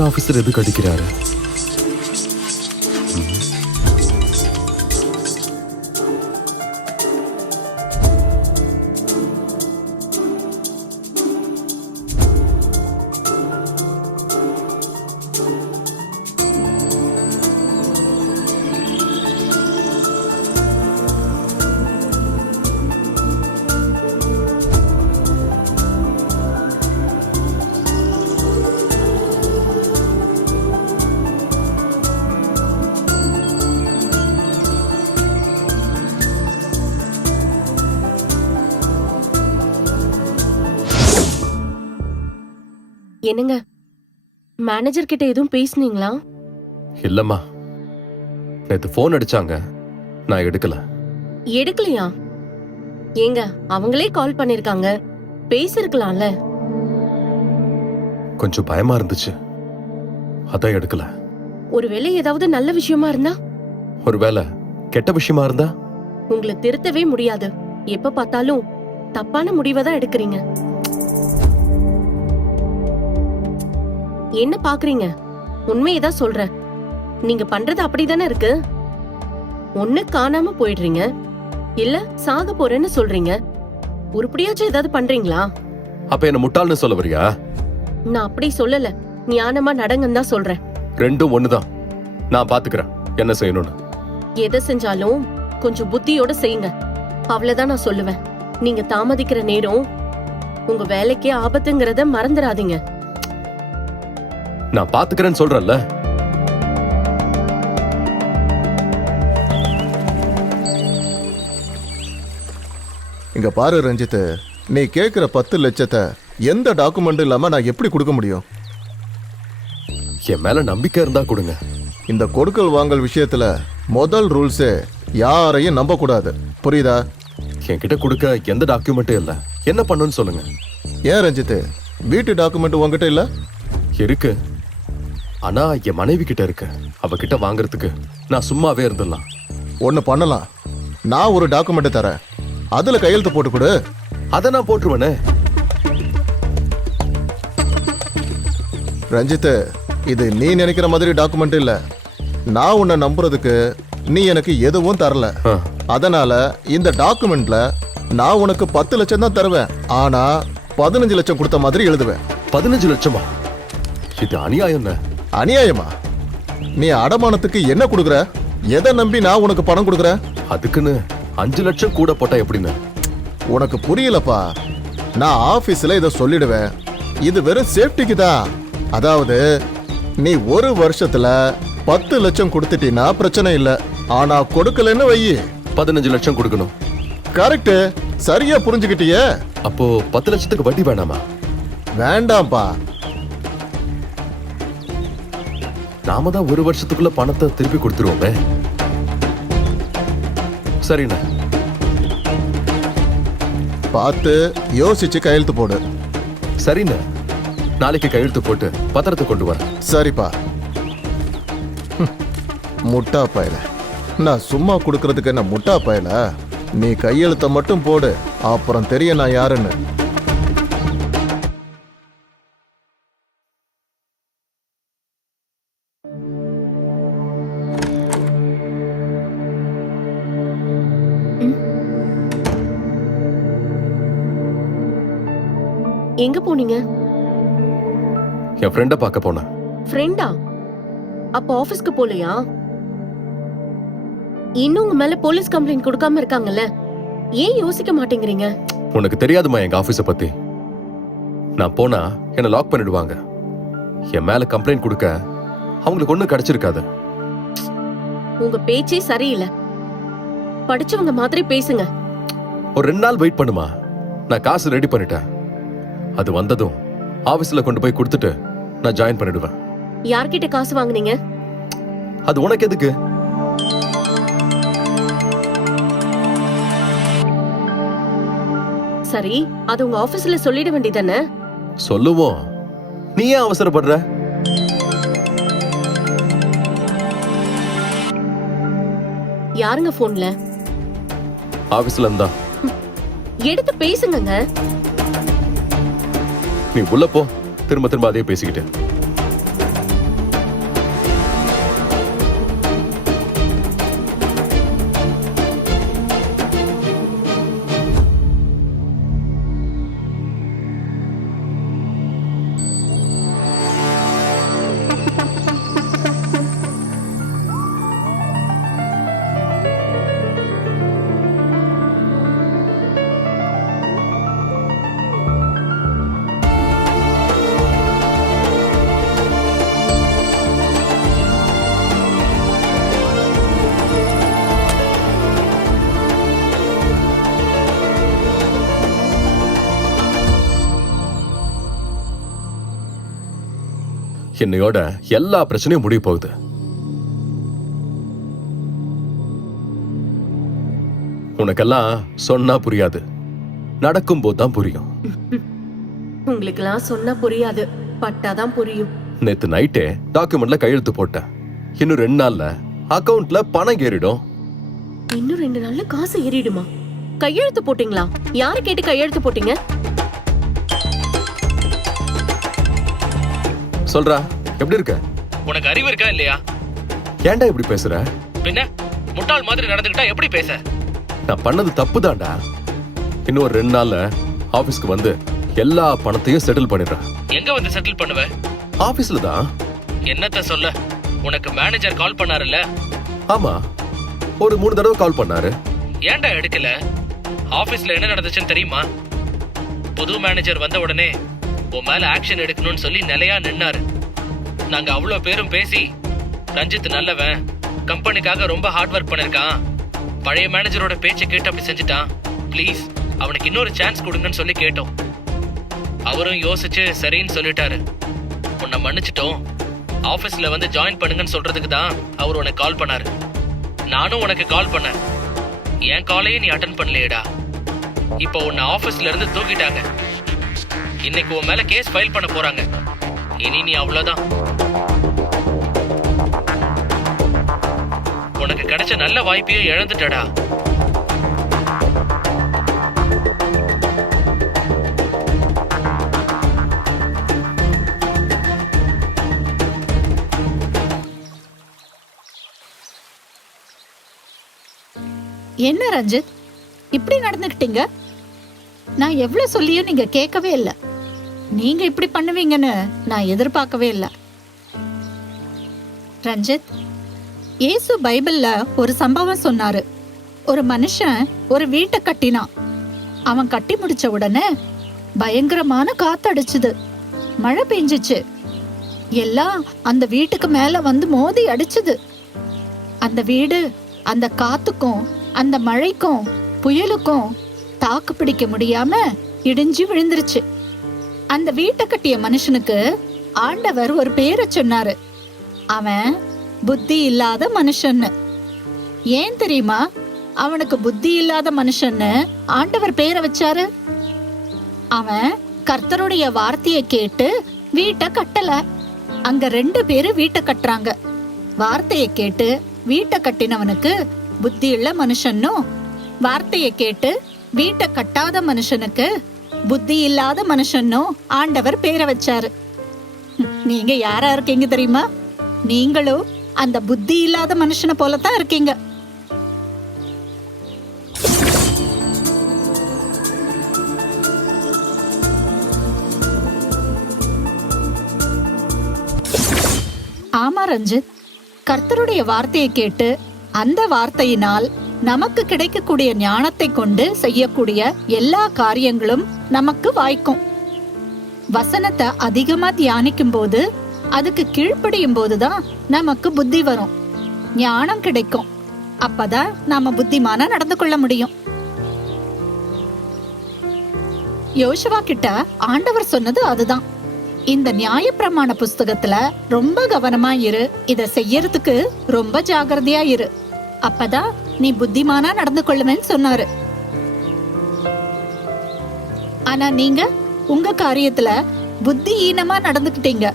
Senior officer எதுக்கு அடிக்கிறாரு? என்னங்க? மேனேஜர் கிட்ட எதுவும் பேசுனீங்களா? இல்லம்மா. நேத்து ஃபோன் அடிச்சாங்க. நான் எடுக்கல. எடுக்கலையா? ஏங்க அவங்களே கால் பண்ணிருக்காங்க. பேசிருக்கலாம்ல. கொஞ்சம் பயமா இருந்துச்சு. அதான் எடுக்கல. ஒருவேளை ஏதாவது நல்ல விஷயமா இருந்தா? ஒருவேளை கெட்ட விஷயமா இருந்தா? உங்களை திருத்தவே முடியாது. எப்ப பார்த்தாலும் தப்பான முடிவை தான் எடுக்கிறீங்க. என்ன பாக்குறீங்க? உண்மையை தான் சொல்றேன். நீங்க பண்றது அப்படிதானே இருக்கு? ஒண்ணு காணாம போயிடுறீங்க. இல்ல சாக போறேன்னு சொல்றீங்க. உருப்படியாச்சும் ஏதாவது பண்றீங்களா? அப்ப என்ன முட்டாள்னு சொல்ல வரியா? நான் அப்படி சொல்லல. ஞானமா நடங்கன்னு தான் சொல்றேன். ரெண்டும் ஒண்ணுதான். நான் பாத்துக்கிறேன். என்ன செய்யணும்னு? எதை செஞ்சாலும் கொஞ்சம் புத்தியோட செய்யுங்க. அவ்வளவுதான் நான் சொல்லுவேன். நீங்க தாமதிக்கிற நேரம் உங்க வேலைக்கே ஆபத்துங்கிறத மறந்துடாதீங்க. நான் பாத்துக்கிறேன்னு சொல்றேன்ல. இங்க பாரு ரஞ்சித். நீ கேக்குற பத்து லட்சத்தை எந்த டாக்குமெண்ட் இல்லாம நான் எப்படி கொடுக்க முடியும்? என் மேல நம்பிக்கை இருந்தா கொடுங்க. இந்த கொடுக்கல் வாங்கல் விஷயத்துல முதல் ரூல்ஸே யாரையும் நம்ப கூடாது புரியுதா? என்கிட்ட கொடுக்க எந்த டாக்குமெண்ட்டும் இல்ல. என்ன பண்ணுன்னு சொல்லுங்க. ஏன் ரஞ்சித்? வீட்டு டாக்குமெண்ட் உங்ககிட்ட இல்ல? இருக்கு. ஆனா என் மனைவி கிட்ட இருக்கு. அவகிட்ட வாங்குறதுக்கு நான் சும்மாவே இருந்துடலாம். ஒன்னு பண்ணலாம். நான் ஒரு டாக்குமெண்ட் தரேன். அதுல கையெழுத்து போட்டு கொடு. அதை நான் போட்டுருவேனே. ரஞ்சித் இது நீ நினைக்கிற மாதிரி டாக்குமெண்ட் இல்ல. நான் உன்னை நம்புறதுக்கு நீ எனக்கு எதுவும் தரல. அதனால இந்த டாக்குமெண்ட்ல நான் உனக்கு பத்து லட்சம் தான் தருவேன். ஆனா பதினஞ்சு லட்சம் கொடுத்த மாதிரி எழுதுவேன். பதினஞ்சு லட்சமா? இது அநியாயம் அநியாயமா? நீ அடமானத்துக்கு என்ன கொடுக்குற? எதை நம்பி நான் உனக்கு பணம் கொடுக்குறேன் அதுக்குன்னு அஞ்சு லட்சம் கூட போட்டா எப்படின்னு? உனக்கு புரியலப்பா. நான் ஆபீஸ்ல இதை சொல்லிடுவேன். இது வெறும் சேஃப்டிக்கு தான். அதாவது நீ ஒரு வருஷத்துல பத்து லட்சம் கொடுத்துட்டீன்னா பிரச்சனை இல்லை. ஆனா கொடுக்கலன்னு வையி பதினஞ்சு லட்சம் கொடுக்கணும். கரெக்ட் சரியா புரிஞ்சுக்கிட்டியே? அப்போ பத்து லட்சத்துக்கு வட்டி வேணாமா? வேண்டாம்ப்பா. நாம தான் ஒரு வருஷத்துக்குள்ள பணத்தை திருப்பி கொடுத்துருவோமே. சரிண்ணா. பார்த்து யோசிச்சு கையெழுத்து போடு. சரிண்ணா. நாளைக்கு கையெழுத்து போட்டு பத்திரத்தை கொண்டு வரேன் சரிப்பா. முட்டா பயல. நான் சும்மா கொடுக்கறதுக்கு என்ன முட்டா பயல? நீ கையெழுத்த மட்டும் போடு. அப்புறம் தெரியும் நான் யாருன்னு. எங்க போனீங்க? என் ஃப்ரெண்டை பார்க்க போனேன். ஃப்ரெண்டா அப்ப ஆபீஸ்க்கு போலையா? இன்னும் உங்க மேல போலீஸ் கம்ப்ளைண்ட் கொடுக்காம இருக்காங்கல்ல. ஏன் யோசிக்க மாட்டேங்கிறீங்க? உனக்கு தெரியாதுமா எங்க ஆபீஸ பத்தி? நான் போனா என்ன லாக் பண்ணிடுவாங்க. என் மேல கம்ப்ளைண்ட் கொடுக்க அவங்களுக்கு ஒண்ணும் கிடைச்சிருக்காது. உங்க பேச்சே சரியில்லை. படிச்சவங்க மாதிரி பேசுங்க. ஒரு ரெண்டு நாள் வெயிட் பண்ணுமா? நான் காசு ரெடி பண்ணிட்டேன். அது வந்ததும் ஆபீஸ்ல கொண்டு போய் கொடுத்துட்டு நான் ஜாயின் பண்ணிடுவேன். யார்கிட்ட காசு வாங்குனீங்க? அது உனக்கு எதுக்கு? சரி அது உங்க ஆபீஸ்ல சொல்லிட வேண்டியதானே? சொல்லுவோம். நீ ஏன் அவசரப்படுற? யாருங்க போன்ல ஆபீஸ்ல இருந்தா. எடுத்து பேசுங்கங்க. நீ உள்ள போ. திரும்ப திரும்ப அதே பேசிக்கிட்டு. என்னையோட எல்லா பிரச்சனையும் முடிய போகுது. உனக்கெல்லாம் சொன்னா புரியாது. நடக்கும்போது தான் புரியும். உங்களுக்கெல்லாம் சொன்னா புரியாது. பட்டாதான் புரியும். நேத்து நைட்டே டாக்குமெண்ட்ல கையெழுத்து போட்டேன். இன்னும் ரெண்டு நாள்ல அக்கவுண்ட்ல பணம் ஏறிடும். இன்னும் ரெண்டு நாள்ல காசு ஏறிடுமா? கையெழுத்து போட்டீங்களா? யாரு கேட்டு கையெழுத்து போட்டீங்க? சொல்றா. எப்படி இருக்க? உனக்கு அறிவு இருக்கா இல்லையா? ஏன்டா இப்படி பேசுற? பின்ன முட்டாள் மாதிரி நடந்துக்கிட்டா எப்படி பேச? நான் பண்ணது தப்புதான்டா. இன்னும் ஒரு ரெண்டு நாள்ல ஆபீஸ்க்கு வந்து எல்லா பணத்தையும் செட்டில் பண்ணிடுறேன் எங்க வந்து செட்டில் பண்ணுவ? ஆபீஸ்ல தான். என்னத்த சொல்ல? உனக்கு மேனேஜர் கால் பண்ணாருல்ல? ஆமா. ஒரு மூணு தடவை கால் பண்ணாரு. ஏன்டா எடுக்கல? ஆபீஸ்ல என்ன நடந்துச்சுன்னு தெரியுமா? புது மேனேஜர் வந்த உடனே உன் மேல ஆக்ஷன் எடுக்கணும்னு சொல்லி நிலையா நின்னாரு. நாங்க அவ்வளோ பேரும் பேசி ரஞ்சித் நல்லவன் கம்பெனிக்காக ரொம்ப ஹார்ட் ஒர்க் பண்ணிருக்கான். பழைய மேனேஜரோட பேச்சை கேட்டு அப்படி செஞ்சுட்டான். ப்ளீஸ் அவனுக்கு இன்னொரு சான்ஸ் கொடுங்கன்னு சொல்லி கேட்டோம். அவரும் யோசிச்சு சரின்னு சொல்லிட்டாரு. உன்னை மன்னிச்சிட்டோம். ஆஃபீஸில் வந்து ஜாயின் பண்ணுங்கன்னு சொல்றதுக்கு தான் அவர் உனக்கு கால் பண்ணாரு. நானும் உனக்கு கால் பண்ணேன். என் காலையே நீ அட்டன் பண்ணலையேடா. இப்போ உன்னை ஆஃபீஸ்ல இருந்து தூக்கிட்டாங்க. இன்னைக்கு உன் மேல கேஸ் ஃபைல் பண்ண போறாங்க. இனி நீ அவ்வளவுதான். உனக்கு கிடைச்ச நல்ல வாய்ப்பையும் இழந்துட்டடா. என்ன ரஞ்சித்? இப்படி நடந்துக்கிட்டீங்க? நான் எவ்வளவு சொல்லியும் நீங்க கேட்கவே இல்லை. நீங்க இப்படி பண்ணுவீங்கன்னு நான் எதிர்பார்க்கவே இல்லை. ரஞ்சித் இயேசு பைபிள்ல ஒரு சம்பவம் சொன்னாரு. ஒரு மனுஷன் ஒரு வீட்டை கட்டினான். அவன் கட்டி முடிச்ச உடனே பயங்கரமான காத்தடிச்சுது. மழை பெஞ்சிச்சு. எல்லாம் அந்த வீட்டுக்கு மேல வந்து மோதி அடிச்சுது. அந்த வீடு அந்த காத்துக்கும் அந்த மழைக்கும் புயலுக்கும் தாக்கு பிடிக்க முடியாம இடிஞ்சு விழுந்துருச்சு. அந்த வீட்டை கட்டிய மனுஷனுக்கு ஆண்டவர் ஒரு பேரை சொன்னாரு. அவன் புத்தி இல்லாத மனுஷன்னு. ஏன் தெரியுமா? அவனுக்கு புத்தி இல்லாத மனுஷன்னு ஆண்டவர் பேரை வச்சாரு. அவன் கர்த்தருடைய வார்த்தையை கேட்டு வீட்டை கட்டல. அங்க ரெண்டு பேரும் வீட்டை கட்டுறாங்க. வார்த்தையை கேட்டு வீட்டை கட்டினவனுக்கு புத்தியுள்ள மனுஷன்னும் வார்த்தையை கேட்டு வீட்டை கட்டாத மனுஷனுக்கு புத்தி இல்லாத மனுஷனும் ஆண்டவர் பேரை வச்சாரு. நீங்க யாரா இருக்கீங்க தெரியுமா? நீங்களும் அந்த புத்தி இல்லாத மனுஷனை போலத்தான் இருக்கீங்க. ஆமா ரஞ்சித் கர்த்தருடைய வார்த்தையை கேட்டு அந்த வார்த்தையினால் நமக்கு கிடைக்கக்கூடிய ஞானத்தை கொண்டு செய்யக்கூடிய எல்லா காரியங்களும் நமக்கு வாய்க்கும். வசனத்தை அதிகமா தியானிக்கும் போது அதுக்கு கீழ்ப்படியும் போதுதான் நமக்கு புத்தி வரும். ஞானம் கிடைக்கும். அப்பதான் நாம புத்திமான நடந்து கொள்ள முடியும். யோசுவா கிட்ட ஆண்டவர் சொன்னது அதுதான். இந்த நியாய பிரமாண புஸ்தகத்துல ரொம்ப கவனமா இரு. இத செய்யறதுக்கு ரொம்ப ஜாகிரதையா இரு. அப்பதான் நீ புத்திமானா நடந்து கொள்ளுவேன்னு சொன்னாரு. ஆனா நீங்க உங்க காரியத்துல புத்தியீனமா நடந்துகிட்டீங்க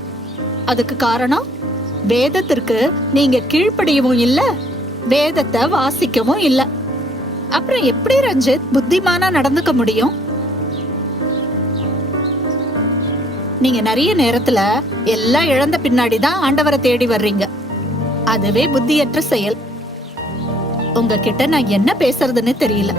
அதுக்கு காரணம் வேதத்திற்கு நீங்க கீழ்ப்படியவும் இல்ல வேதத்தை வாசிக்கவும் இல்ல. அப்புறம் எப்படி ரஞ்சித் புத்திமானா நடந்துக்க முடியும்? நீங்க நிறைய நேரத்துல எல்லாம் இழந்த பின்னாடி தான் ஆண்டவரை தேடி வர்றீங்க. அதுவே புத்தியற்ற செயல். உங்ககிட்ட நான் என்ன பேசுறதுன்னு தெரியல.